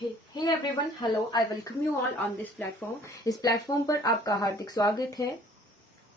Hey everyone, hello, I welcome you all on this platform. इस platform पर आपका हार्दिक स्वागत है।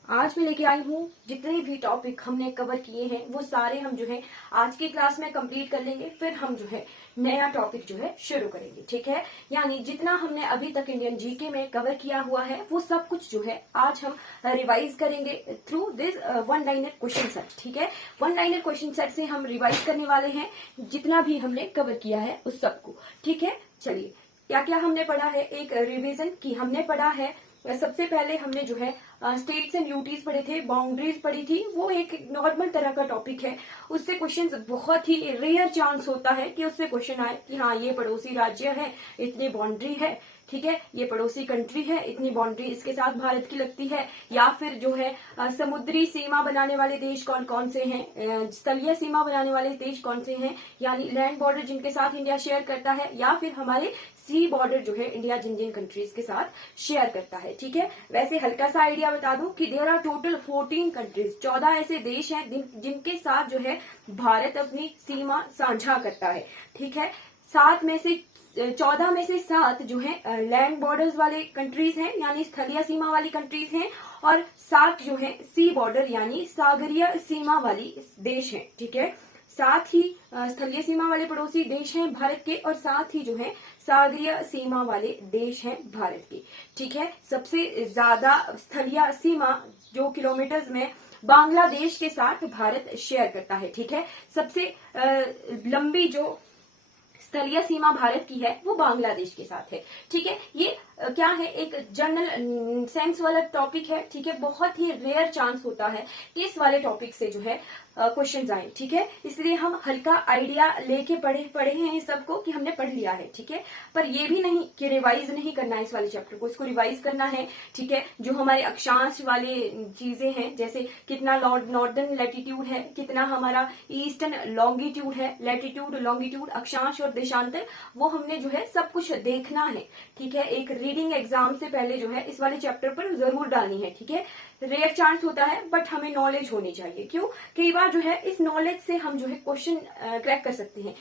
आज मैं लेके आई हूँ जितने भी टॉपिक हमने कवर किए हैं वो सारे हम जो है आज की क्लास में कंप्लीट कर लेंगे। फिर हम जो है नया टॉपिक जो है शुरू करेंगे, ठीक है। यानी जितना हमने अभी तक इंडियन जीके में कवर किया हुआ है वो सब कुछ जो है आज हम रिवाइज करेंगे through this one liner question set, ठीक है। वन लाइनर क्वेश्चन सेट से हम रिवाइज करने वाले हैं जितना भी हमने कवर किया है उस सबको, ठीक है। चलिए, क्या क्या हमने पढ़ा है, एक रिवीजन की हमने पढ़ा है। सबसे पहले हमने जो है स्टेट्स एंड यूटीज पढ़े थे, बाउंड्रीज पढ़ी थी। वो एक नॉर्मल तरह का टॉपिक है, उससे क्वेश्चन बहुत ही रेयर चांस होता है कि उससे क्वेश्चन आए कि हाँ ये पड़ोसी राज्य है, इतनी बाउंड्री है, ठीक है, ये पड़ोसी कंट्री है, इतनी बाउंड्री इसके साथ भारत की लगती है। या फिर जो है समुद्री सीमा बनाने वाले देश कौन कौन से हैं, स्थलीय सीमा बनाने वाले देश कौन से हैं, यानी लैंड बॉर्डर जिनके साथ इंडिया शेयर करता है, या फिर हमारे सी बॉर्डर जो है इंडिया जिन जिन कंट्रीज के साथ शेयर करता है, ठीक है। वैसे हल्का सा आइडिया बता दूं कि देयर आर टोटल 14 कंट्रीज, 14 ऐसे देश हैं जिनके साथ जो है भारत अपनी सीमा साझा करता है, ठीक है। 14 में से 7 जो है लैंड बॉर्डर्स वाले कंट्रीज हैं, यानी स्थलीय सीमा वाली कंट्रीज हैं, और 7 जो है सी बॉर्डर यानी सागरीय सीमा वाली देश हैं, ठीक है। साथ ही स्थलीय सीमा वाले पड़ोसी देश हैं भारत के, और साथ ही जो है सागरीय सीमा वाले देश हैं भारत के, ठीक है। सबसे ज्यादा स्थलीय सीमा जो किलोमीटर्स में बांग्लादेश के साथ भारत शेयर करता है, ठीक है। सबसे लंबी जो स्थलीय सीमा भारत की है वो बांग्लादेश के साथ है, ठीक है। ये क्या है, एक जनरल सेंस वाला टॉपिक है, ठीक है। बहुत ही रेयर चांस होता है कि इस वाले टॉपिक से जो है क्वेश्चन आए, ठीक है। इसलिए हम हल्का आइडिया लेके पढ़े हैं इस सबको कि हमने पढ़ लिया है, ठीक है। पर ये भी नहीं कि रिवाइज नहीं करना है इस वाले चैप्टर को, इसको रिवाइज करना है, ठीक है। जो हमारे अक्षांश वाले चीजें हैं, जैसे कितना नॉर्दर्न लैटिट्यूड है, कितना हमारा ईस्टर्न लॉन्गिट्यूड है, लैटिट्यूड लॉन्गिट्यूड अक्षांश और देशांतर, वो हमने जो है सब कुछ देखना है, ठीक है। एक रीडिंग एग्जाम से पहले जो है इस वाले चैप्टर पर जरूर डालनी है, ठीक है। रेयर चांस होता है बट हमें नॉलेज होनी चाहिए। क्यों? कई बार जो है इस नॉलेज से हम जो है क्वेश्चन क्रैक कर सकते हैं,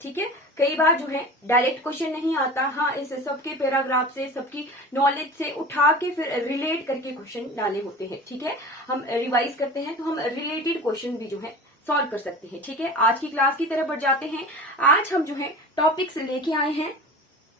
ठीक है। कई बार जो है डायरेक्ट क्वेश्चन नहीं आता, हाँ इस सबके पैराग्राफ से, सबकी नॉलेज से उठा के फिर रिलेट करके क्वेश्चन डाले होते हैं, ठीक है। हम रिवाइज करते हैं तो हम रिलेटेड क्वेश्चन भी जो है सॉल्व कर सकते हैं, ठीक है। आज की क्लास की तरफ बढ़ जाते हैं। आज हम जो है टॉपिक्स लेके आए हैं,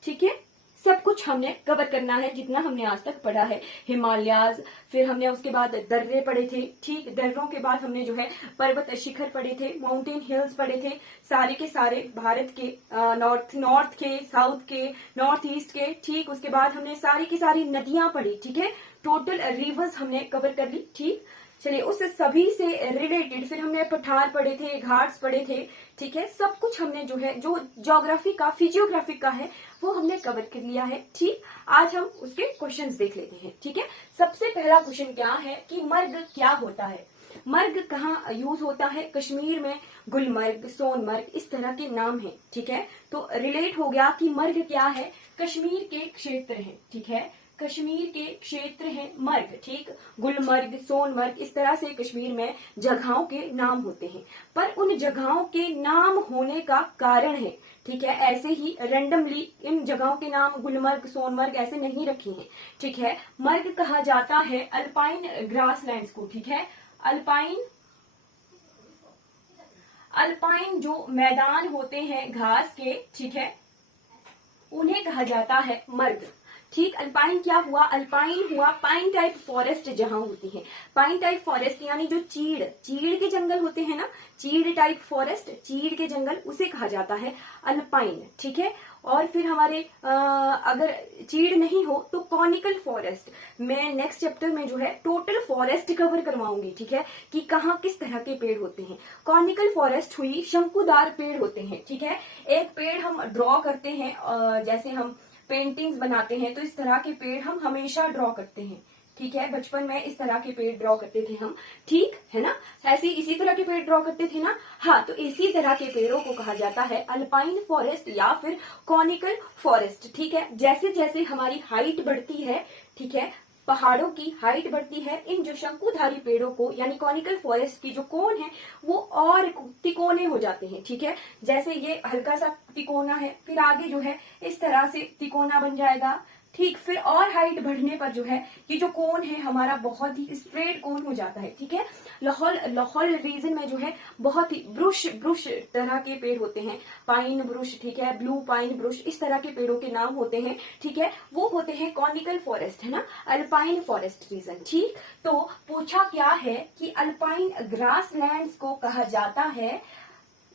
ठीक है। सब कुछ हमने कवर करना है जितना हमने आज तक पढ़ा है। हिमालयाज, फिर हमने उसके बाद दर्रे पढ़े थे, ठीक। दर्रों के बाद हमने जो है पर्वत शिखर पढ़े थे, माउंटेन हिल्स पढ़े थे, सारे के सारे भारत के, नॉर्थ के, साउथ के, नॉर्थ ईस्ट के, ठीक। उसके बाद हमने सारी की सारी नदियां पढ़ी, ठीक है। टोटल रिवर्स हमने कवर कर ली, ठीक। चलिए, उस सभी से रिलेटेड फिर हमने पठार पढ़े थे, घाट्स पढ़े थे, ठीक है। सब कुछ हमने जो है जो ज्योग्राफी का, फिजियोग्राफी का है वो हमने कवर कर लिया है, ठीक। आज हम उसके क्वेश्चंस देख लेते हैं, ठीक है। सबसे पहला क्वेश्चन क्या है कि मर्ग क्या होता है। मर्ग कहाँ यूज होता है? कश्मीर में गुलमर्ग, सोनमर्ग, इस तरह के नाम है, ठीक है। तो रिलेट हो गया कि मर्ग क्या है, कश्मीर के क्षेत्र है, ठीक है। कश्मीर के क्षेत्र हैं मर्ग, ठीक। गुलमर्ग, सोनमर्ग, इस तरह से कश्मीर में जगहों के नाम होते हैं। पर उन जगहों के नाम होने का कारण है, ठीक है। ऐसे ही रैंडमली इन जगहों के नाम गुलमर्ग, सोनमर्ग ऐसे नहीं रखे हैं, ठीक है। मर्ग कहा जाता है अल्पाइन ग्रासलैंड्स को, ठीक है। अल्पाइन जो मैदान होते हैं घास के, ठीक है, उन्हें कहा जाता है मर्ग, ठीक। अल्पाइन क्या हुआ? अल्पाइन हुआ पाइन टाइप फॉरेस्ट जहां होती है। पाइन टाइप फॉरेस्ट यानी जो चीड़ के जंगल होते हैं ना, चीड़ टाइप फॉरेस्ट, चीड़ के जंगल, उसे कहा जाता है अल्पाइन, ठीक है। और फिर हमारे अगर चीड़ नहीं हो तो कॉनिकल फॉरेस्ट, मैं नेक्स्ट चैप्टर में जो है टोटल फॉरेस्ट कवर करवाऊंगी, ठीक है, कि कहाँ किस तरह के पेड़ होते हैं। कॉनिकल फॉरेस्ट हुई शंकुदार पेड़ होते हैं, ठीक है। एक पेड़ हम ड्रॉ करते हैं, जैसे हम पेंटिंग्स बनाते हैं तो इस तरह के पेड़ हम हमेशा ड्रॉ करते हैं, ठीक है। बचपन में इस तरह के पेड़ ड्रॉ करते थे हम, ठीक है ना। ऐसे इसी तरह के पेड़ ड्रॉ करते थे ना, हाँ। तो इसी तरह के पेड़ों को कहा जाता है अल्पाइन फॉरेस्ट या फिर कॉनिकल फॉरेस्ट, ठीक है। जैसे जैसे हमारी हाइट बढ़ती है, ठीक है, पहाड़ों की हाइट बढ़ती है, इन जो शंकुधारी पेड़ों को यानी कॉनिकल फॉरेस्ट की जो कोन है वो और तिकोने हो जाते हैं। ठीक है, जैसे ये हल्का सा तिकोना है, फिर आगे जो है इस तरह से तिकोना बन जाएगा। ठीक, फिर और हाइट बढ़ने पर जो है ये जो कोन है हमारा बहुत ही स्ट्रेट कोन हो जाता है। ठीक है, लाहौल रीजन में जो है बहुत ही ब्रुश तरह के पेड़ होते हैं, पाइन ब्रुश, ठीक है, ब्लू पाइन ब्रुश, इस तरह के पेड़ों के नाम होते हैं। ठीक है, वो होते हैं कॉनिकल फॉरेस्ट, है ना, अल्पाइन फॉरेस्ट रीजन। ठीक, तो पूछा क्या है कि अल्पाइन ग्रासलैंड्स को कहा जाता है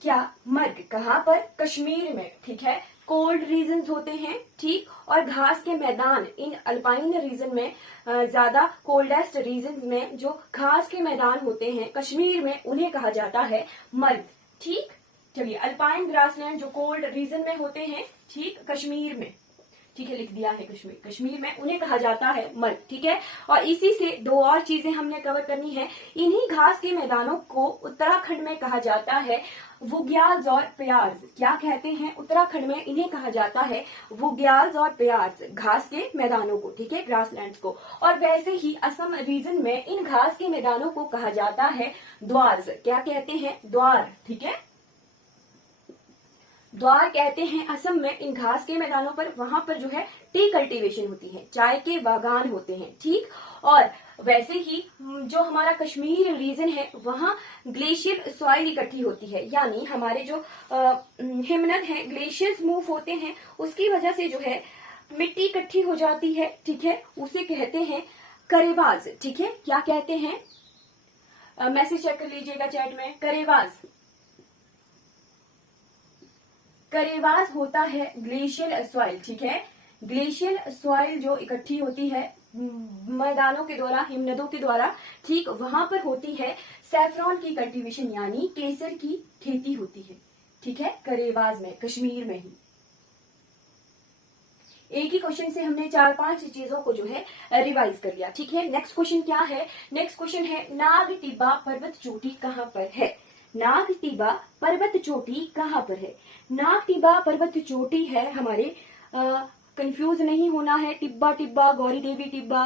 क्या? मर्ग। कहां पर? कश्मीर में। ठीक है, कोल्ड रीजन्स होते हैं। ठीक, और घास के मैदान इन अल्पाइन रीजन में, ज्यादा कोल्डेस्ट रीजन में जो घास के मैदान होते हैं कश्मीर में, उन्हें कहा जाता है मर्ग। ठीक, चलिए, अल्पाइन ग्रासलैंड जो कोल्ड रीजन में होते हैं, ठीक, कश्मीर में, ठीक है, लिख दिया है कश्मीर में, उन्हें कहा जाता है मर्ग। ठीक है, और इसी से दो और चीजें हमने कवर करनी है। इन्हीं घास के मैदानों को उत्तराखंड में कहा जाता है बुग्याल्स और प्यार्स। क्या कहते हैं? उत्तराखंड में इन्हें कहा जाता है बुग्याल्स और प्यार्स, घास के मैदानों को। ठीक है, ग्रासलैंड्स को। और वैसे ही असम रीजन में इन घास के मैदानों को कहा जाता है द्वार्स। क्या कहते हैं? द्वार। ठीक है, द्वार कहते हैं असम में इन घास के मैदानों पर। वहां पर जो है टी कल्टीवेशन होती है, चाय के बागान होते हैं। ठीक, और वैसे ही जो हमारा कश्मीर रीजन है वहां ग्लेशियर सॉइल इकट्ठी होती है, यानी हमारे जो हिमनद है, ग्लेशियर्स मूव होते हैं, उसकी वजह से जो है मिट्टी इकट्ठी हो जाती है। ठीक है, उसे कहते हैं करेवाज। ठीक है, क्या कहते हैं? मैसेज चेक कर लीजिएगा चैट में। करेवास होता है ग्लेशियल सॉइल। ठीक है, ग्लेशियल सॉइल जो इकट्ठी होती है मैदानों के द्वारा, हिमनदों के द्वारा, ठीक, वहां पर होती है सैफरॉन की कल्टीवेशन, यानी केसर की खेती होती है। ठीक है, करेवास में, कश्मीर में ही। एक ही क्वेश्चन से हमने 4-5 चीजों को जो है रिवाइज कर लिया। ठीक है, नेक्स्ट क्वेश्चन क्या है? नेक्स्ट क्वेश्चन है नाग टिब्बा पर्वत चोटी कहां पर है? नाग टिब्बा पर्वत चोटी कहां पर है? नाग टिब्बा पर्वत चोटी है हमारे, कंफ्यूज नहीं होना है, टिब्बा टिब्बा, गौरी देवी टिब्बा,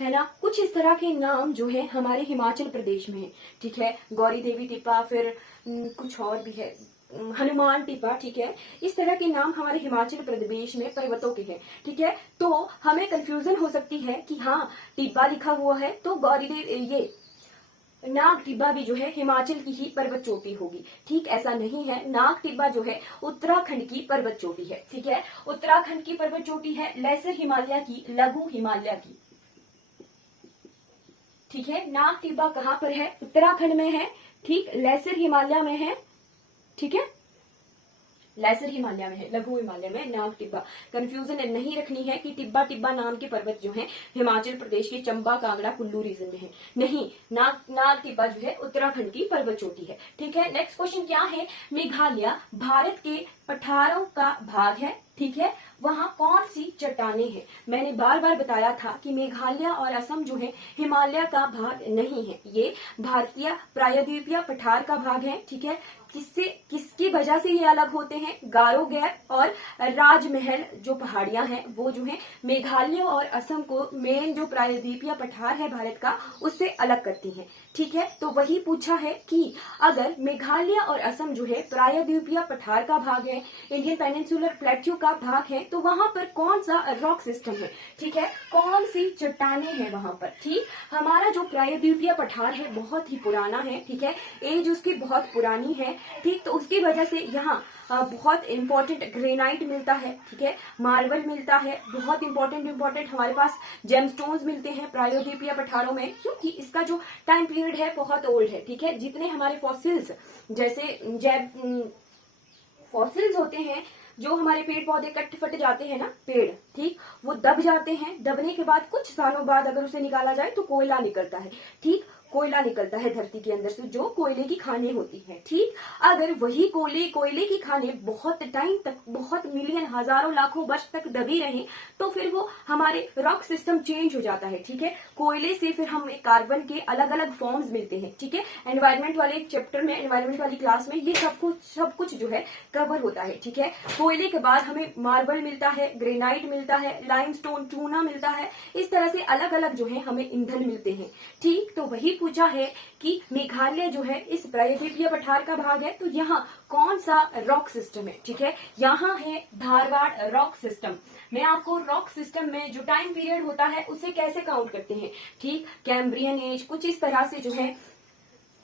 है ना, कुछ इस तरह के नाम जो है हमारे हिमाचल प्रदेश में है। ठीक है, गौरी देवी टिब्बा, फिर कुछ और भी है, हनुमान टिब्बा। ठीक है, इस तरह के नाम हमारे हिमाचल प्रदेश में पर्वतों के हैं। ठीक है, तो हमें कंफ्यूजन हो सकती है कि हाँ टिब्बा लिखा हुआ है तो गौरी देवी, ये नाग टिब्बा भी जो है हिमाचल की ही पर्वत चोटी होगी। ठीक, ऐसा नहीं है, नाग टिब्बा जो है उत्तराखंड की पर्वत चोटी है। ठीक है, उत्तराखंड की पर्वत चोटी है, लेसर हिमालय की, लघु हिमालय की। ठीक है, नाग टिब्बा कहां पर है? उत्तराखंड में है। ठीक, लेसर हिमालय में है। ठीक है, लेसर हिमालय में है, लघु हिमालय में नाग टिब्बा। कंफ्यूजन नहीं रखनी है कि टिब्बा टिब्बा नाम के पर्वत जो हैं हिमाचल प्रदेश के चंबा, कांगड़ा, कुल्लू रीजन में है। नहीं, नाग टिब्बा जो है उत्तराखंड की पर्वत चोटी है। ठीक है, नेक्स्ट क्वेश्चन क्या है? मेघालय भारत के पठारों का भाग है। ठीक है, वहां कौन सी चट्टानें हैं? मैंने बार बार बताया था कि मेघालय और असम जो है हिमालय का भाग नहीं है, ये भारतीय प्रायद्वीपीय पठार का भाग है। ठीक है, किसकी वजह से ये अलग होते हैं? गारो गैप और राजमहल जो पहाड़ियां हैं वो जो है मेघालय और असम को मेन जो प्रायद्वीपीय पठार है भारत का उससे अलग करती हैं। ठीक है, तो वही पूछा है कि अगर मेघालय और असम जो है प्रायद्वीपीय पठार का भाग है, इंडियन पेनिनसुलर प्लेट्यू का भाग है, तो वहां पर कौन सा रॉक सिस्टम है? ठीक है, कौन सी चट्टानें हैं वहां पर? ठीक, हमारा जो प्रायद्वीपीय पठार है बहुत ही पुराना है। ठीक है, एज उसकी बहुत पुरानी है। ठीक, तो उसकी वजह से यहाँ बहुत इंपॉर्टेंट ग्रेनाइट मिलता है। ठीक है, मार्बल मिलता है, बहुत इंपॉर्टेंट हमारे पास जेमस्टोन्स मिलते हैं प्रायद्वीपीय पठारों में, क्योंकि इसका जो टाइम पीरियड है बहुत ओल्ड है। ठीक है, जितने हमारे फॉसिल्स, जैसे फॉसिल्स होते हैं, जो हमारे पेड़ पौधे कट फट जाते हैं ना पेड़, ठीक, वो दब जाते हैं, दबने के बाद कुछ सालों बाद अगर उसे निकाला जाए तो कोयला निकलता है। ठीक, कोयला निकलता है धरती के अंदर से, जो कोयले की खानें होती है। ठीक, अगर वही कोयले की खानें बहुत टाइम तक, बहुत मिलियन, हजारों, लाखों वर्ष तक दबी रहे तो फिर वो हमारे रॉक सिस्टम चेंज हो जाता है। ठीक है, कोयले से फिर हमें कार्बन के अलग अलग फॉर्म्स मिलते हैं। ठीक है, एनवायरमेंट वाले चैप्टर में, एनवायरमेंट वाली क्लास में ये सब कुछ जो है कवर होता है। ठीक है, कोयले के बाद हमें मार्बल मिलता है, ग्रेनाइट मिलता है, लाइमस्टोन, चूना मिलता है। इस तरह से अलग अलग जो है हमें ईंधन मिलते हैं। ठीक, तो वही पूछा है कि मेघालय जो है इस प्रायद्वीपीय पठार का भाग है, तो यहाँ कौन सा रॉक सिस्टम है। ठीक है, यहाँ है धारवाड़ रॉक सिस्टम। मैं आपको रॉक सिस्टम में जो टाइम पीरियड होता है उसे कैसे काउंट करते हैं। ठीक, कैम्ब्रियन एज, कुछ इस तरह से जो है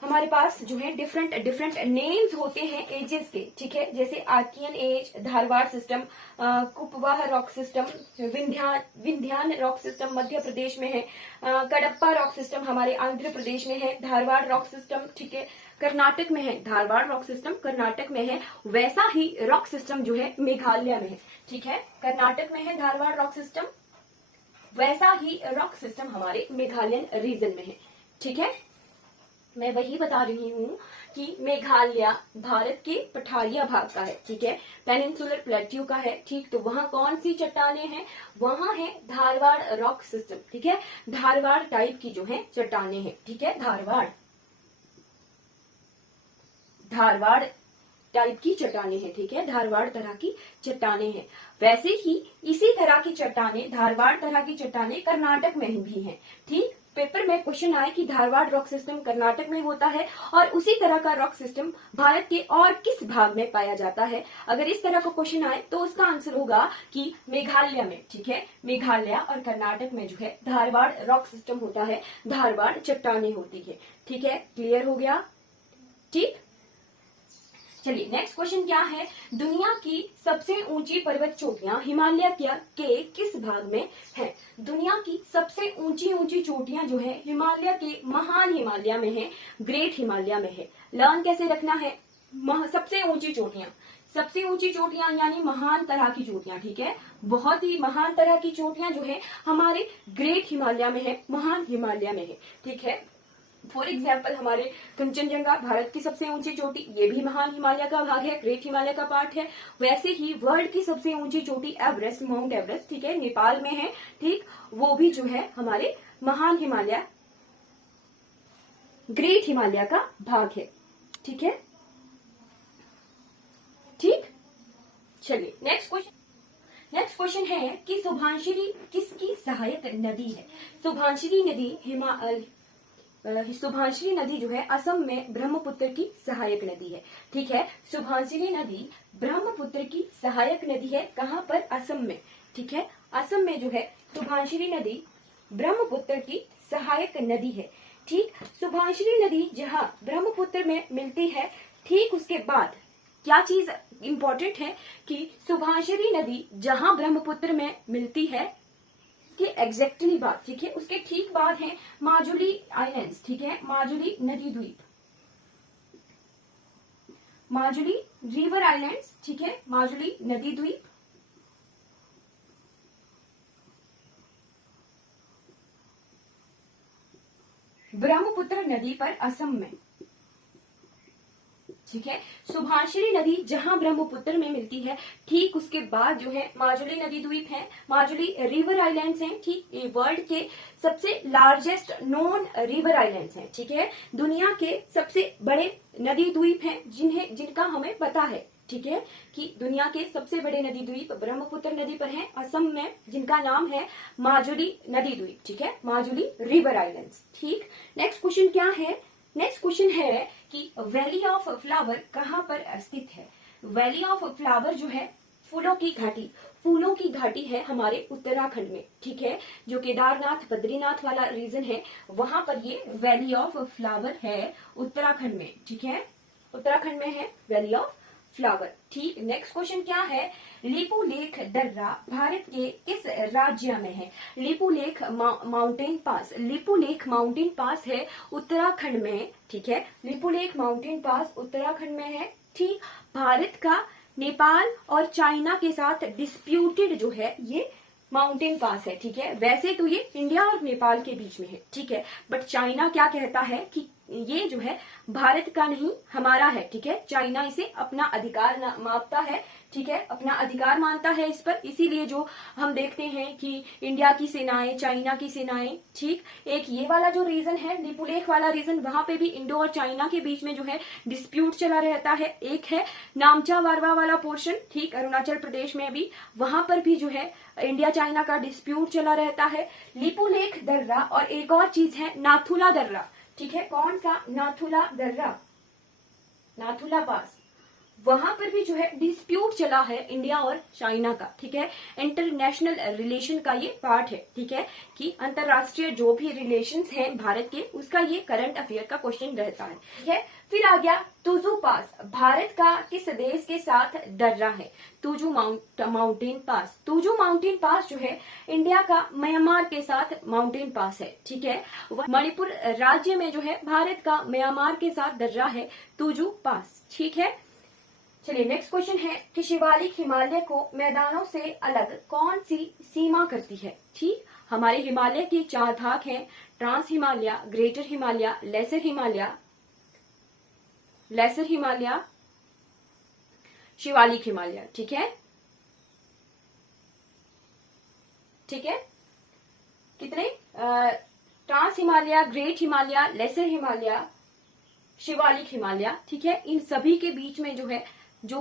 हमारे पास जो है डिफरेंट डिफरेंट नेम्स होते हैं एजेस के। ठीक है, जैसे आर्कियन एज, धारवाड़ सिस्टम, कुपवाह rock system, Vindhyan rock system Madhya Pradesh में है, कडप्पा रॉक सिस्टम हमारे आंध्र प्रदेश में है, धारवाड़ रॉक सिस्टम ठीक है कर्नाटक में है, धारवाड़ रॉक सिस्टम कर्नाटक में है। वैसा ही रॉक सिस्टम जो है मेघालय में है। ठीक है, कर्नाटक में है धारवाड़ रॉक सिस्टम, वैसा ही रॉक सिस्टम हमारे मेघालयन रीजन में है। ठीक है, मैं वही बता रही हूँ कि मेघालय भारत के पठारिया भाग का है। ठीक है, पेनिनसुलर प्लेट्यू का है। ठीक, तो वहाँ कौन सी चट्टानें हैं, वहाँ है धारवाड़ रॉक सिस्टम। ठीक है, धारवाड़ टाइप की जो है चट्टानें हैं। ठीक है, धारवाड़ टाइप की चट्टानें हैं। ठीक है, धारवाड़ तरह की चट्टानें हैं। वैसे ही इसी तरह की चट्टानें, धारवाड़ तरह की चट्टानें कर्नाटक में भी हैं। ठीक, पेपर में क्वेश्चन आए कि धारवाड़ रॉक सिस्टम कर्नाटक में होता है और उसी तरह का रॉक सिस्टम भारत के और किस भाग में पाया जाता है। अगर इस तरह का क्वेश्चन आए तो उसका आंसर होगा कि मेघालय में। ठीक है, मेघालय और कर्नाटक में जो है धारवाड़ रॉक सिस्टम होता है, धारवाड़ चट्टानें होती है। ठीक है, क्लियर हो गया। ठीक, चलिए नेक्स्ट क्वेश्चन क्या है, दुनिया की सबसे ऊंची पर्वत चोटियां हिमालय के किस भाग में है। दुनिया की सबसे ऊंची चोटियां जो है हिमालय के महान हिमालय में है, ग्रेट हिमालय में है। लर्न कैसे रखना है, सबसे ऊंची चोटियां यानी महान तरह की चोटियां। ठीक है, बहुत ही महान तरह की चोटियां जो है हमारे ग्रेट हिमालय में है, महान हिमालय में है। ठीक है, फॉर एग्जाम्पल हमारे कंचनजंगा भारत की सबसे ऊंची चोटी, ये भी महान हिमालय का भाग है, ग्रेट हिमालय का पार्ट है। वैसे ही वर्ल्ड की सबसे ऊंची चोटी एवरेस्ट, माउंट एवरेस्ट ठीक है नेपाल में है। ठीक, वो भी जो है हमारे महान हिमालय, ग्रेट हिमालय का भाग है। ठीक है, ठीक, चलिए नेक्स्ट क्वेश्चन है कि शुभांशिनी किसकी सहायक नदी है। शुभांशिनी नदी जो है असम में ब्रह्मपुत्र की सहायक नदी है। ठीक है, शुभांशिनी नदी ब्रह्मपुत्र की सहायक नदी है, कहाँ पर, असम में। ठीक है, असम में जो है शुभांशिनी नदी ब्रह्मपुत्र की सहायक नदी है। ठीक, शुभांशिनी नदी जहाँ ब्रह्मपुत्र में मिलती है, ठीक उसके बाद क्या चीज इंपॉर्टेंट है कि शुभांशिनी नदी जहाँ ब्रह्मपुत्र में मिलती है एग्जैक्टली बाद, ठीक है, उसके ठीक बाद है माजुली आइलैंड्स। ठीक है, माजुली नदी द्वीप, माजुली रिवर आइलैंड्स। ठीक है, माजुली नदी द्वीप, ब्रह्मपुत्र नदी पर असम में। ठीक है, शुभांशिनी नदी जहां ब्रह्मपुत्र में मिलती है, ठीक उसके बाद जो है माजुली नदी द्वीप है, माजुली रिवर आइलैंड्स हैं। ठीक, ये वर्ल्ड के सबसे लार्जेस्ट नॉन रिवर आइलैंड्स हैं। ठीक है, दुनिया के सबसे बड़े नदी द्वीप हैं जिनका हमें पता है। ठीक है, कि दुनिया के सबसे बड़े नदी द्वीप ब्रह्मपुत्र नदी पर हैं असम में, जिनका नाम है माजुली नदी द्वीप। ठीक है, माजुली रिवर आइलैंड्स। ठीक, नेक्स्ट क्वेश्चन क्या है, नेक्स्ट क्वेश्चन है कि वैली ऑफ फ्लावर कहाँ पर स्थित है। वैली ऑफ फ्लावर जो है फूलों की घाटी है हमारे उत्तराखंड में। ठीक है, जो केदारनाथ बद्रीनाथ वाला रीजन है, वहां पर ये वैली ऑफ फ्लावर है उत्तराखंड में। ठीक है, उत्तराखंड में है वैली ऑफ फ्लावर। ठीक, नेक्स्ट क्वेश्चन क्या है, लिपू लेख दर्रा भारत के किस राज्य में है। लिपू लेख माउंटेन पास है उत्तराखंड में। ठीक है, लिपू लेख माउंटेन पास उत्तराखंड में है। ठीक, भारत का नेपाल और चाइना के साथ डिस्प्यूटेड जो है ये माउंटेन पास है, ठीक है। वैसे तो ये इंडिया और नेपाल के बीच में है, ठीक है, बट चाइना क्या कहता है कि ये जो है भारत का नहीं हमारा है, ठीक है। चाइना इसे अपना अधिकार मानता है, ठीक है, अपना अधिकार मानता है इस पर। इसीलिए जो हम देखते हैं कि इंडिया की सेनाएं, चाइना की सेनाएं, ठीक, एक ये वाला जो रीजन है, लिपुलेख वाला रीजन, वहां पे भी इंडो और चाइना के बीच में जो है डिस्प्यूट चला रहता है। एक है नामचा वारवा वाला पोर्शन, ठीक, अरुणाचल प्रदेश में भी, वहां पर भी जो है इंडिया चाइना का डिस्प्यूट चला रहता है। लिपुलेख दर्रा और एक और चीज है नाथुला दर्रा, ठीक है। कौन सा? नाथुला दर्रा, नाथुला पास, वहां पर भी जो है डिस्प्यूट चला है इंडिया और चाइना का, ठीक है। इंटरनेशनल रिलेशन का ये पार्ट है, ठीक है, कि अंतरराष्ट्रीय जो भी रिलेशंस हैं भारत के, उसका ये करंट अफेयर का क्वेश्चन रहता है, ठीक है। फिर आ गया तुजू पास, भारत का किस देश के साथ दर्रा है? Tuju mountain pass. Tuju mountain pass जो है इंडिया का म्यांमार के साथ माउंटेन पास है, ठीक है। मणिपुर राज्य में जो है भारत का म्यांमार के साथ दर्रा है तुजू पास, ठीक है। चलिए नेक्स्ट क्वेश्चन है कि शिवालिक हिमालय को मैदानों से अलग कौन सी सीमा करती है? ठीक, हमारे हिमालय के 4 भाग हैं, trans Himalaya, greater Himalaya, lesser Himalaya, Shivalik Himalaya, ठीक है, ठीक है। कितने? Trans Himalaya, great Himalaya, lesser Himalaya, Shivalik Himalaya, ठीक है। इन सभी के बीच में जो है जो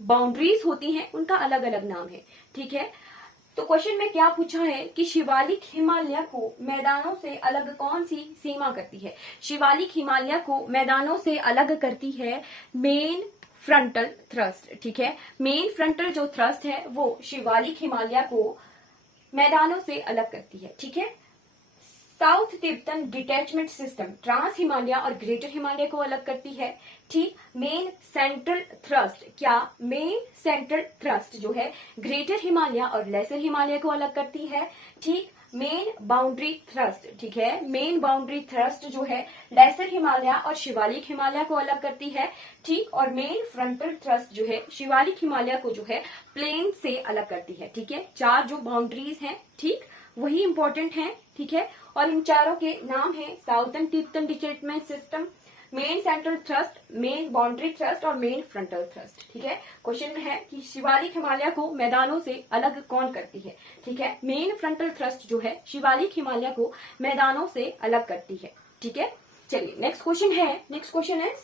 बाउंड्रीज होती हैं उनका अलग अलग नाम है, ठीक है। तो क्वेश्चन में क्या पूछा है कि शिवालिक हिमालय को मैदानों से अलग कौन सी सीमा करती है? शिवालिक हिमालय को मैदानों से अलग करती है मेन फ्रंटल थ्रस्ट, ठीक है। मेन फ्रंटल जो थ्रस्ट है वो शिवालिक हिमालय को मैदानों से अलग करती है, ठीक है। South Tibetan detachment system trans Himalaya और ग्रेटर हिमालय को अलग करती है, ठीक। मेन सेंट्रल थ्रस्ट, क्या मेन सेंट्रल थ्रस्ट जो है ग्रेटर हिमालय और लेसर हिमालय को अलग करती है, ठीक। मेन बाउंड्री थ्रस्ट, ठीक है, मेन बाउंड्री थ्रस्ट जो है लेसर हिमालय और शिवालिक हिमालय को अलग करती है, ठीक। और मेन फ्रंटल थ्रस्ट जो है शिवालिक हिमालय को जो है प्लेन से अलग करती है, ठीक है। 4 जो बाउंड्रीज हैं, ठीक, वही इंपॉर्टेंट हैं, ठीक है। और इन चारों के नाम है southern Tibetan detachment system, main central thrust, main boundary thrust और मेन फ्रंटल थ्रस्ट, ठीक है। क्वेश्चन में है कि शिवालिक हिमालय को मैदानों से अलग कौन करती है? ठीक है, मेन फ्रंटल थ्रस्ट जो है शिवालिक हिमालय को मैदानों से अलग करती है, ठीक है। चलिए नेक्स्ट क्वेश्चन है, नेक्स्ट क्वेश्चन है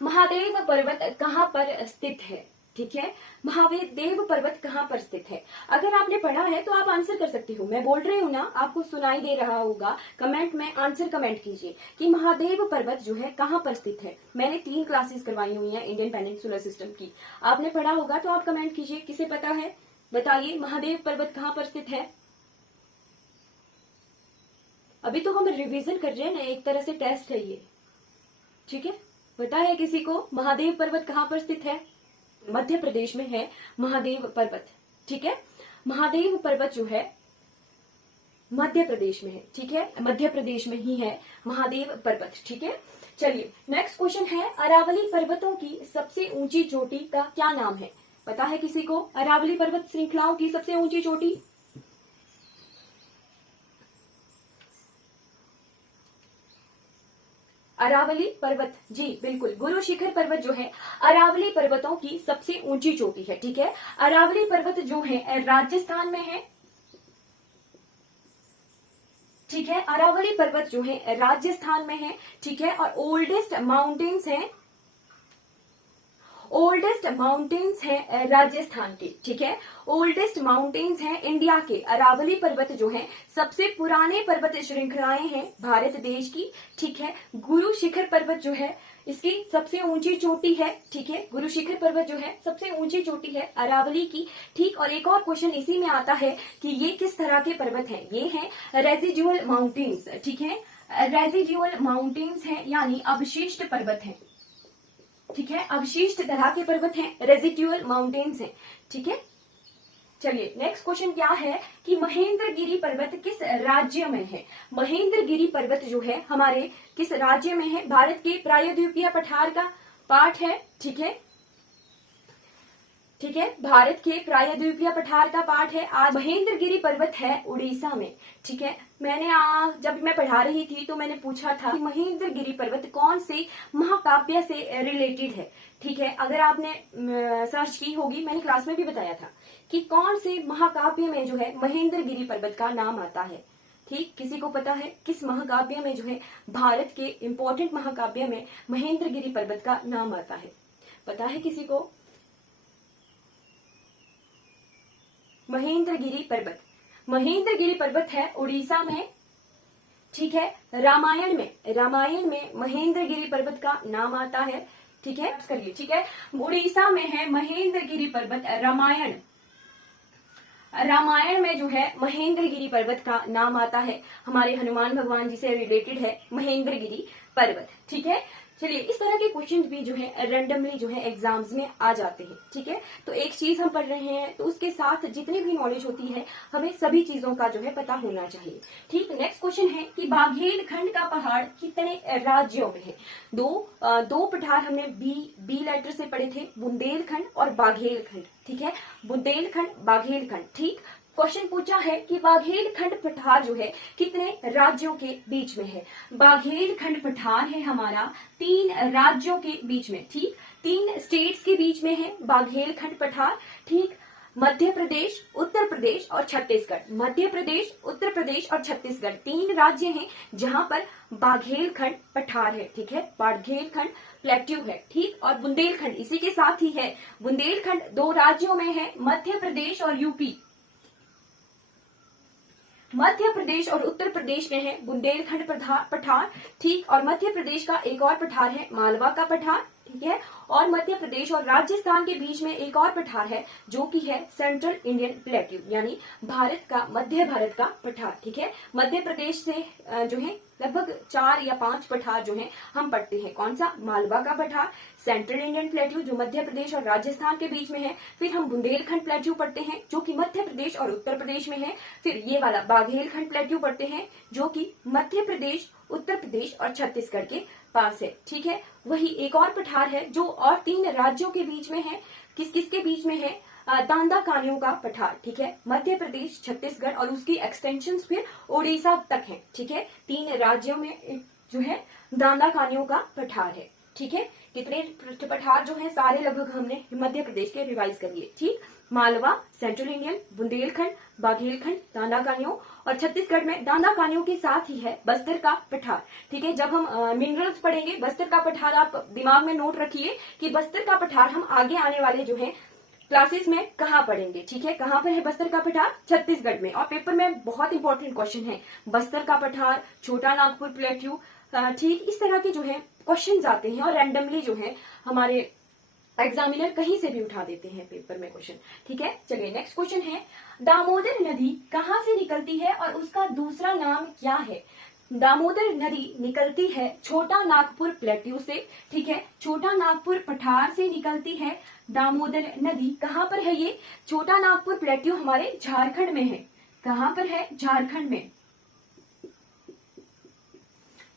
महादेव पर्वत कहाँ पर स्थित है? ठीक है, महादेव पर्वत कहाँ पर स्थित है? अगर आपने पढ़ा है तो आप आंसर कर सकते हो, मैं बोल रही हूँ ना, आपको सुनाई दे रहा होगा, कमेंट में आंसर कमेंट कीजिए कि महादेव पर्वत जो है कहाँ पर स्थित है। मैंने 3 क्लासेस करवाई हुई हैं इंडियन पेनिनसुलर सिस्टम की, आपने पढ़ा होगा तो आप कमेंट कीजिए, किसे पता है बताइए महादेव पर्वत कहाँ पर स्थित है। अभी तो हम रिविजन कर रहे हैं ना, एक तरह से टेस्ट है ये, ठीक है। पता है किसी को महादेव पर्वत कहाँ पर स्थित है? मध्य प्रदेश में है महादेव पर्वत, ठीक है। महादेव पर्वत जो है मध्य प्रदेश में है, ठीक है, मध्य प्रदेश में ही है महादेव पर्वत, ठीक है। चलिए नेक्स्ट क्वेश्चन है अरावली पर्वतों की सबसे ऊंची चोटी का क्या नाम है? पता है किसी को अरावली पर्वत श्रृंखलाओं की सबसे ऊंची चोटी? अरावली पर्वत, जी बिल्कुल, गुरु शिखर पर्वत जो है अरावली पर्वतों की सबसे ऊंची चोटी है, ठीक है। अरावली पर्वत जो है राजस्थान में है, ठीक है, अरावली पर्वत जो है राजस्थान में है, ठीक है। और ओल्डेस्ट माउंटेन्स है, ओल्डेस्ट माउंटेन्स है राजस्थान के, ठीक है। ओल्डेस्ट माउंटेन्स हैं इंडिया के। अरावली पर्वत जो है सबसे पुराने पर्वत श्रृंखलाएं हैं भारत देश की, ठीक है। गुरु शिखर पर्वत जो है इसकी सबसे ऊंची चोटी है, ठीक है। गुरु शिखर पर्वत जो है सबसे ऊंची चोटी है अरावली की, ठीक। और एक और क्वेश्चन इसी में आता है कि ये किस तरह के पर्वत हैं? ये हैं रेजिडुअल माउंटेन्स, ठीक है। रेजिडुअल माउंटेन्स हैं यानी अवशिष्ट पर्वत हैं, ठीक है, अवशिष्ट तरह के पर्वत हैं, रेजिडुअल माउंटेन्स हैं, ठीक है। चलिए नेक्स्ट क्वेश्चन क्या है कि महेंद्रगिरी पर्वत किस राज्य में है? महेंद्रगिरी पर्वत जो है हमारे किस राज्य में है? भारत के प्रायद्वीपीय पठार का पार्ट है, ठीक है। ठीक है, भारत के प्रायद्वीपीय पठार का पाठ है। आज महेंद्रगिरी पर्वत है उड़ीसा में। ठीक है, मैंने जब मैं पढ़ा रही थी तो मैंने पूछा था कि महेंद्रगिरी पर्वत कौन से महाकाव्य से रिलेटेड है। ठीक है, अगर आपने सर्च की होगी, मैंने क्लास में भी बताया था कि कौन से महाकाव्य में जो है महेंद्रगिरी पर्वत का नाम आता है। ठीक, किसी को पता है किस महाकाव्य में जो है, भारत के इंपॉर्टेंट महाकाव्य में महेंद्रगिरी पर्वत का नाम आता है? पता है किसी को? महेंद्रगिरी पर्वत, महेंद्रगिरी पर्वत है उड़ीसा में। ठीक है, रामायण में महेंद्रगिरी पर्वत का नाम आता है। ठीक है, करिए। ठीक है, उड़ीसा में है महेंद्रगिरी पर्वत। रामायण में जो है महेंद्रगिरी पर्वत का नाम आता है। हमारे हनुमान भगवान जी से रिलेटेड है महेंद्रगिरी पर्वत। ठीक है, चलिए, इस तरह के क्वेश्चन भी जो है रैंडमली जो है एग्जाम्स में आ जाते हैं। ठीक है, तो एक चीज हम पढ़ रहे हैं तो उसके साथ जितनी भी नॉलेज होती है हमें सभी चीजों का जो है पता होना चाहिए। ठीक, नेक्स्ट क्वेश्चन है कि बाघेलखंड का पहाड़ कितने राज्यों में है? दो पठार हमने बी लेटर से पढ़े थे, बुंदेलखंड और बाघेलखंड। ठीक है, बुंदेलखंड, बाघेलखंड। ठीक, क्वेश्चन पूछा है कि बाघेलखंड पठार जो है कितने राज्यों के बीच में है? बाघेलखंड पठार है हमारा 3 राज्यों के बीच में। ठीक, 3 स्टेट्स के बीच में है बाघेलखंड पठार। ठीक, मध्य प्रदेश, उत्तर प्रदेश और छत्तीसगढ़। मध्य प्रदेश, उत्तर प्रदेश और छत्तीसगढ़ 3 राज्य हैं जहां पर बाघेलखंड पठार है। ठीक है, बाघेलखंड प्लेट्यू है। ठीक, और बुंदेलखंड इसी के साथ ही है। बुंदेलखंड 2 राज्यों में है, मध्य प्रदेश और यूपी। मध्य प्रदेश और उत्तर प्रदेश में है बुंदेलखंड पठार। ठीक, और मध्य प्रदेश का एक और पठार है मालवा का पठार। ठीक है, और मध्य प्रदेश और राजस्थान के बीच में एक और पठार है जो कि है सेंट्रल इंडियन प्लेट्यू, यानी मध्य भारत का पठार। ठीक है, मध्य प्रदेश से जो है लगभग 4 या 5 पठार जो है हम पढ़ते हैं। कौन सा? मालवा का पठार, सेंट्रल इंडियन प्लेट्यू जो मध्य प्रदेश और राजस्थान के बीच में है। फिर हम बुंदेलखंड प्लेट्यू पढ़ते हैं जो कि मध्य प्रदेश और उत्तर प्रदेश में है। फिर ये वाला बाघेलखंड प्लेट्यू पढ़ते हैं जो कि मध्य प्रदेश, उत्तर प्रदेश और छत्तीसगढ़ के पास है। ठीक है, वही एक और पठार है जो और 3 राज्यों के बीच में है। किस किस के बीच में है? दांदा कानियों का पठार। ठीक है, मध्य प्रदेश, छत्तीसगढ़ और उसकी एक्सटेंशन फिर उड़ीसा तक है। ठीक है, 3 राज्यों में जो है दांदा कानियों का पठार है। ठीक है, कितने पठार जो है सारे लगभग हमने मध्य प्रदेश के रिवाइज कर लिए। ठीक, मालवा, सेंट्रल इंडियन, बुंदेलखंड, बाघेलखंड, दांदा कानियों, और छत्तीसगढ़ में दांदा कानियों के साथ ही है बस्तर का पठार। ठीक है, जब हम मिनरल्स पढ़ेंगे बस्तर का पठार आप दिमाग में नोट रखिए कि बस्तर का पठार हम आगे आने वाले जो है क्लासेस में कहाँ पढ़ेंगे। ठीक है, कहाँ पर है बस्तर का पठार? छत्तीसगढ़ में। और पेपर में बहुत इंपॉर्टेंट क्वेश्चन है, बस्तर का पठार, छोटा नागपुर प्लेट्यू। ठीक, इस तरह के जो है क्वेश्चंस आते हैं और रैंडमली जो है हमारे एग्जामिनर कहीं से भी उठा देते हैं पेपर में क्वेश्चन। ठीक है, चलिए नेक्स्ट क्वेश्चन है, दामोदर नदी कहाँ से निकलती है और उसका दूसरा नाम क्या है? दामोदर नदी निकलती है छोटा नागपुर प्लेट्यू से। ठीक है, छोटा नागपुर पठार से निकलती है दामोदर नदी। कहाँ पर है ये? छोटा नागपुर प्लेट्यू हमारे झारखंड में है। कहाँ पर है? झारखंड में।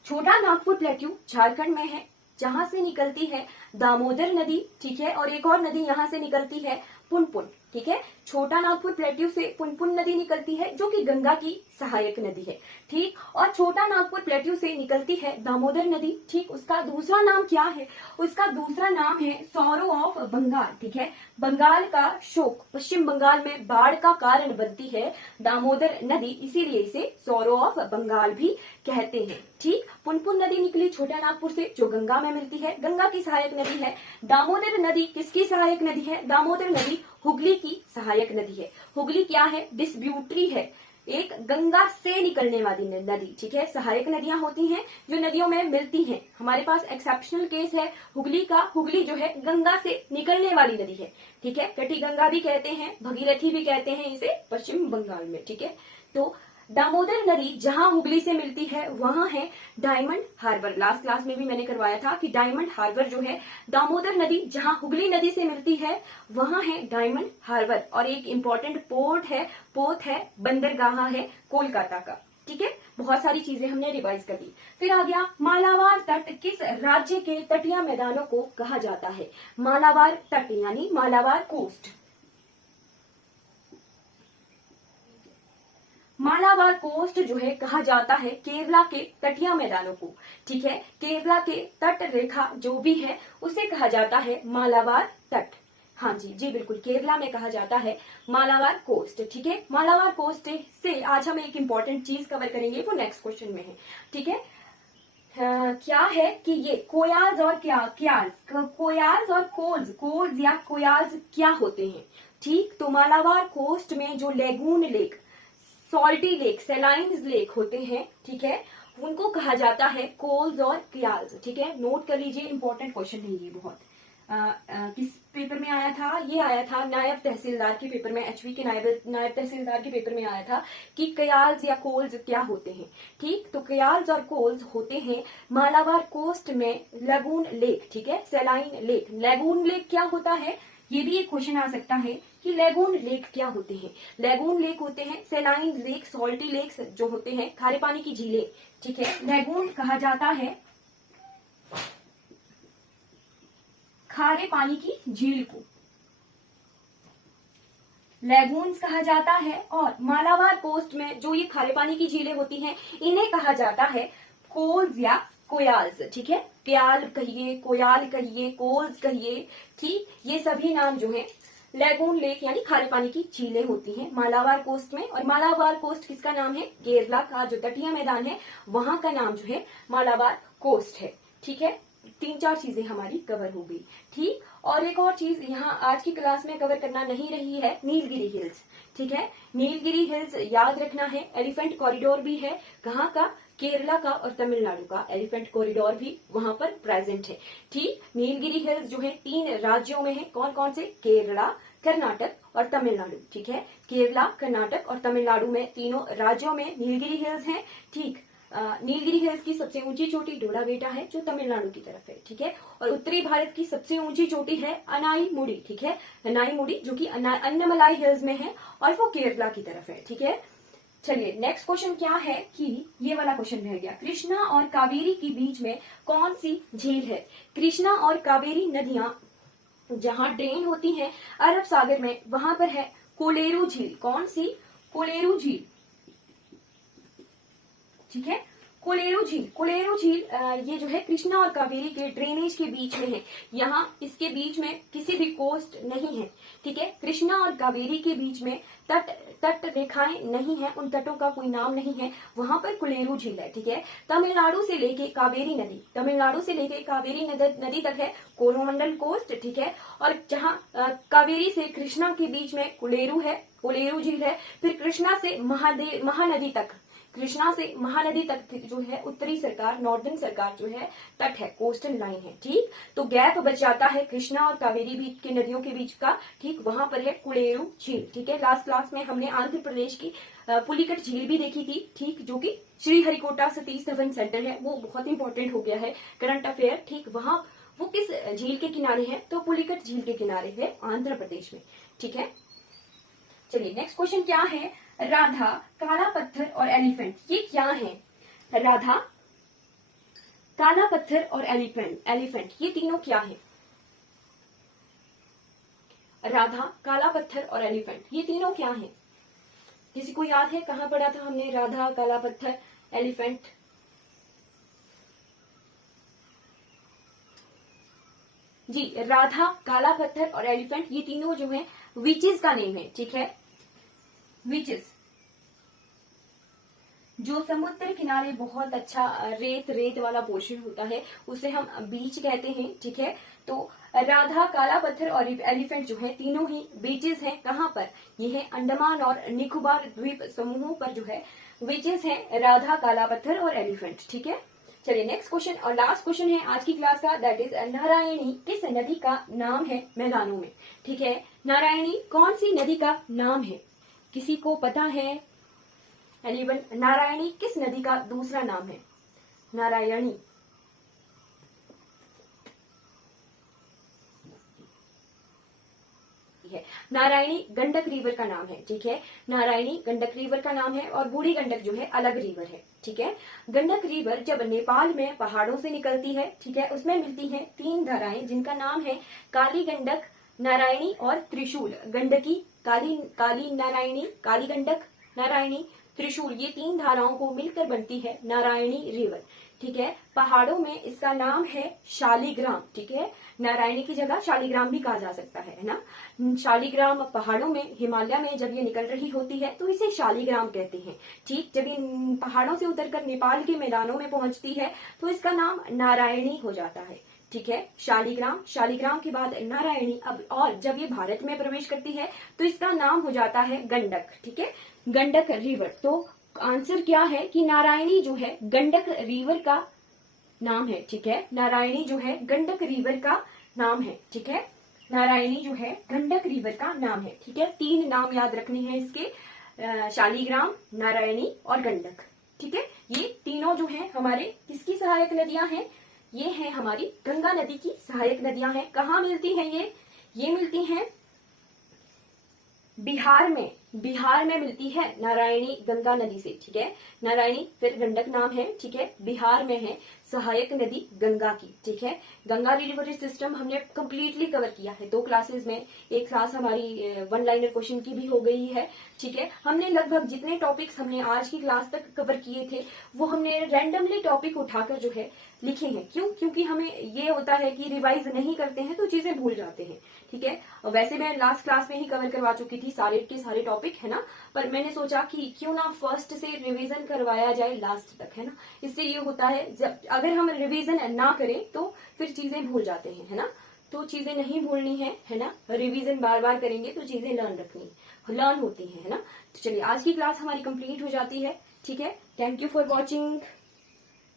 छोटा नागपुर प्लेट्यू झारखंड में है जहां से निकलती है दामोदर नदी। ठीक है, और एक और नदी यहां से निकलती है पुनपुन। ठीक है, छोटा नागपुर प्लेट्यू से पुनपुन नदी निकलती है जो कि गंगा की सहायक नदी है। ठीक, और छोटा नागपुर प्लेट्यू से निकलती है दामोदर नदी। ठीक, उसका दूसरा नाम क्या है? उसका दूसरा नाम है सौरो ऑफ बंगाल। ठीक है, बंगाल का शोक, पश्चिम बंगाल में बाढ़ का कारण बनती है दामोदर नदी, इसीलिए इसे सौरो ऑफ बंगाल भी कहते हैं। ठीक, पुनपुन नदी निकली छोटा नागपुर से जो गंगा में मिलती है, गंगा की सहायक नदी है। दामोदर नदी किसकी सहायक नदी है? दामोदर नदी हुगली की सहायक नदी है। हुगली क्या है? डिस्ट्रीब्यूटरी है, एक गंगा से निकलने वाली नदी। ठीक है, सहायक नदियां होती हैं जो नदियों में मिलती हैं। हमारे पास एक्सेप्शनल केस है हुगली का। हुगली जो है गंगा से निकलने वाली नदी है। ठीक है, कटी गंगा भी कहते हैं, भगीरथी भी कहते हैं इसे पश्चिम बंगाल में। ठीक है, तो दामोदर नदी जहां हुगली से मिलती है वहां है डायमंड हार्बर। लास्ट क्लास में भी मैंने करवाया था कि डायमंड हार्बर जो है दामोदर नदी जहां हुगली नदी से मिलती है वहां है डायमंड हार्बर। और एक इम्पोर्टेंट पोर्ट है बंदरगाह है कोलकाता का। ठीक है, बहुत सारी चीजें हमने रिवाइज कर ली। फिर आ गया मालाबार तट किस राज्य के तटीय मैदानों को कहा जाता है? मालाबार तट यानी मालाबार कोस्ट। मालाबार कोस्ट जो है कहा जाता है केरला के तटीय मैदानों को, ठीक है, केरला के तट रेखा जो भी है उसे कहा जाता है मालाबार तट। हाँ जी जी बिल्कुल, केरला में कहा जाता है मालाबार कोस्ट, ठीक है। मालाबार कोस्ट से आज हम एक इंपॉर्टेंट चीज कवर करेंगे, वो नेक्स्ट क्वेश्चन में है, ठीक है। क्या है कि ये कोयाल्स और कोयाल्स और कोल्स या कोयाल्स क्या होते हैं? ठीक, तो मालाबार कोस्ट में जो lagoon lake, salty lake, सेलाइन lake होते हैं, ठीक है, उनको कहा जाता है कोल्स और क्याल्स, ठीक है। नोट कर लीजिए, इंपॉर्टेंट क्वेश्चन है ये बहुत। किस पेपर में आया था? ये आया था नायब तहसीलदार के पेपर में, एचवी के नायब तहसीलदार के पेपर में आया था कि कयाल्स या कोल्स क्या होते हैं। ठीक, तो कयाल्स और कोल्स होते हैं मालाबार कोस्ट में लगून लेक, ठीक है, सेलाइन लेक। लगून लेक क्या होता है, ये भी एक क्वेश्चन आ सकता है कि लेगून लेक क्या होते हैं। लेगून लेक होते हैं सेलाइन लेक, सॉल्टी लेक्स जो होते हैं, खारे पानी की झीलें, ठीक है। लेगून कहा जाता है खारे पानी की झील को, लेगून्स कहा जाता है। और मालाबार कोस्ट में जो ये खारे पानी की झीलें होती हैं, इन्हें कहा जाता है कोल्स या कोयाल्स, ठीक है। क्याल कहिए, कोयाल कहिए, कोल्स कहिए, ठीक, ये सभी नाम जो है लेगून लेक यानी खारे पानी की झीलें होती हैं मालाबार कोस्ट में। और मालाबार कोस्ट किसका नाम है? केरला का जो तटीय मैदान है वहां का नाम जो है मालाबार कोस्ट है, ठीक है। 3-4 चीजें हमारी कवर हो गई, ठीक। और एक और चीज यहाँ आज की क्लास में कवर करना नहीं रही है, नीलगिरी हिल्स, ठीक है। नीलगिरी हिल्स याद रखना है। एलिफेंट कॉरिडोर भी है, कहाँ का? केरला का और तमिलनाडु का एलिफेंट कॉरिडोर भी वहां पर प्रेजेंट है, ठीक। नीलगिरी हिल्स जो है 3 राज्यों में है, कौन कौन से? केरला, कर्नाटक और तमिलनाडु, ठीक है। केरला, कर्नाटक और तमिलनाडु में तीनों राज्यों में नीलगिरी हिल्स हैं, ठीक। नीलगिरी हिल्स की सबसे ऊंची चोटी डोडा बेटा है जो तमिलनाडु की तरफ है, ठीक है। और उत्तरी भारत की सबसे ऊंची चोटी है अनाईमुड़ी, ठीक है, अनाईमुड़ी जो कि अन्नमलाई हिल्स में है और वो केरला की तरफ है, ठीक है। चलिए नेक्स्ट क्वेश्चन क्या है कि ये वाला क्वेश्चन रह गया, कृष्णा और कावेरी के बीच में कौन सी झील है? कृष्णा और कावेरी नदियां जहां ड्रेन होती हैं अरब सागर में, वहां पर है कोलेरू झील। कौन सी? कोलेरू झील, ठीक है। कोलेरू झील, कोलेरू झील ये जो है कृष्णा और कावेरी के ड्रेनेज के बीच में है। यहाँ इसके बीच में किसी भी कोस्ट नहीं है, ठीक है। कृष्णा और कावेरी के बीच में तट रेखाएं नहीं है, उन तटों का कोई नाम नहीं है, वहां पर कोलेरू झील है, ठीक है। तमिलनाडु से लेके कावेरी नदी, तमिलनाडु से लेके कावेरी नदी तक है कोरोमंडल कोस्ट, ठीक है। और जहाँ कावेरी से कृष्णा के बीच में कोलेरू है, कोलेरू झील है। फिर कृष्णा से महानदी तक, कृष्णा से महानदी तक जो है उत्तरी सरकार, नॉर्दर्न सरकार जो है तट है, कोस्टल लाइन है, ठीक। तो गैप बच जाता है कृष्णा और कावेरी बीच के नदियों के बीच का, ठीक, वहां पर है कोलेरू झील, ठीक है। लास्ट क्लास में हमने आंध्र प्रदेश की पुलिकट झील भी देखी थी, ठीक, जो कि श्रीहरिकोटा सतीश धवन सेंटर है, वो बहुत इंपॉर्टेंट हो गया है करंट अफेयर, ठीक। वहां वो किस झील के किनारे है? तो पुलिकट झील के किनारे है आंध्र प्रदेश में, ठीक है। चलिए नेक्स्ट क्वेश्चन क्या है, राधा, काला पत्थर और एलिफेंट ये क्या है? राधा, काला पत्थर और एलिफेंट ये तीनों क्या है? राधा, काला पत्थर और एलिफेंट ये तीनों क्या है? किसी को याद है कहाँ पढ़ा था हमने राधा, काला पत्थर, एलिफेंट? जी, राधा, काला पत्थर और एलिफेंट ये तीनों जो है विचेस का नेम है, ठीक है। विचेस जो समुद्र किनारे बहुत अच्छा रेत वाला पोर्शन होता है उसे हम बीच कहते हैं, ठीक है। तो राधा, काला पत्थर और एलिफेंट जो है तीनों ही बीचेस हैं। कहाँ पर? ये है अंडमान और निकोबार द्वीप समूहों पर जो है बीचेस हैं राधा, काला पत्थर और एलिफेंट, ठीक है। चलिए नेक्स्ट क्वेश्चन और लास्ट क्वेश्चन है आज की क्लास का, दैट इज नारायणी किस नदी का नाम है मैदानों में? ठीक है, नारायणी कौन सी नदी का नाम है? किसी को पता है? एलिवन, नारायणी किस नदी का दूसरा नाम है? नारायणी, है। नारायणी गंडक रिवर का नाम है, ठीक है। नारायणी गंडक रिवर का नाम है और बूढ़ी गंडक जो है अलग रिवर है, ठीक है। गंडक रिवर जब नेपाल में पहाड़ों से निकलती है, ठीक है, उसमें मिलती है 3 धाराएं जिनका नाम है काली गंडक, नारायणी और त्रिशूल। गंडकी, काली नारायणी, काली गंडक, नारायणी, त्रिशूल, ये 3 धाराओं को मिलकर बनती है नारायणी रिवर, ठीक है। पहाड़ों में इसका नाम है शालिग्राम, ठीक है। नारायणी की जगह शालिग्राम भी कहा जा सकता है ना। शालिग्राम पहाड़ों में, हिमालय में जब ये निकल रही होती है तो इसे शालिग्राम कहते हैं, ठीक। जब ये पहाड़ों से उतरकर नेपाल के मैदानों में पहुंचती है तो इसका नाम नारायणी हो जाता है, ठीक है। शालिग्राम, शालिग्राम के बाद नारायणी। अब और जब ये भारत में प्रवेश करती है तो इसका नाम हो जाता है गंडक, ठीक है, गंडक रिवर। तो आंसर क्या है कि नारायणी जो है गंडक रिवर का नाम है, ठीक है। नारायणी जो है गंडक रिवर का नाम है, ठीक है। नारायणी जो है गंडक रिवर का नाम है, ठीक है। 3 नाम याद रखने हैं इसके, शालिग्राम, नारायणी और गंडक, ठीक है। ये तीनों जो है हमारे किसकी सहायक नदियां हैं? ये है हमारी गंगा नदी की सहायक नदियां हैं। कहाँ मिलती हैं ये मिलती हैं बिहार में मिलती है नारायणी गंगा नदी से, ठीक है। नारायणी फिर गंडक नाम है, ठीक है। बिहार में है सहायक नदी गंगा की, ठीक है। गंगा रिवर सिस्टम हमने कंप्लीटली कवर किया है 2 क्लासेस में। एक क्लास हमारी 1 लाइनर क्वेश्चन की भी हो गई है, ठीक है। हमने लगभग जितने टॉपिक्स हमने आज की क्लास तक कवर किए थे वो हमने रैंडमली टॉपिक उठाकर जो है लिखे हैं। क्योंकि हमें ये होता है कि रिवाइज नहीं करते हैं तो चीजें भूल जाते हैं, ठीक है। वैसे मैं लास्ट क्लास में ही कवर करवा चुकी थी सारे के सारे टॉपिक, है ना, पर मैंने सोचा कि क्यों ना फर्स्ट से रिवीजन करवाया जाए लास्ट तक, है ना। इससे ये होता है जब अगर हम रिवीजन ना करें तो फिर चीजें भूल जाते हैं, है ना। तो चीजें नहीं भूलनी है ना। रिवीजन बार बार करेंगे तो चीजें लर्न होती है ना। तो चलिए आज की क्लास हमारी कंप्लीट हो जाती है, ठीक है। Thank you for watching.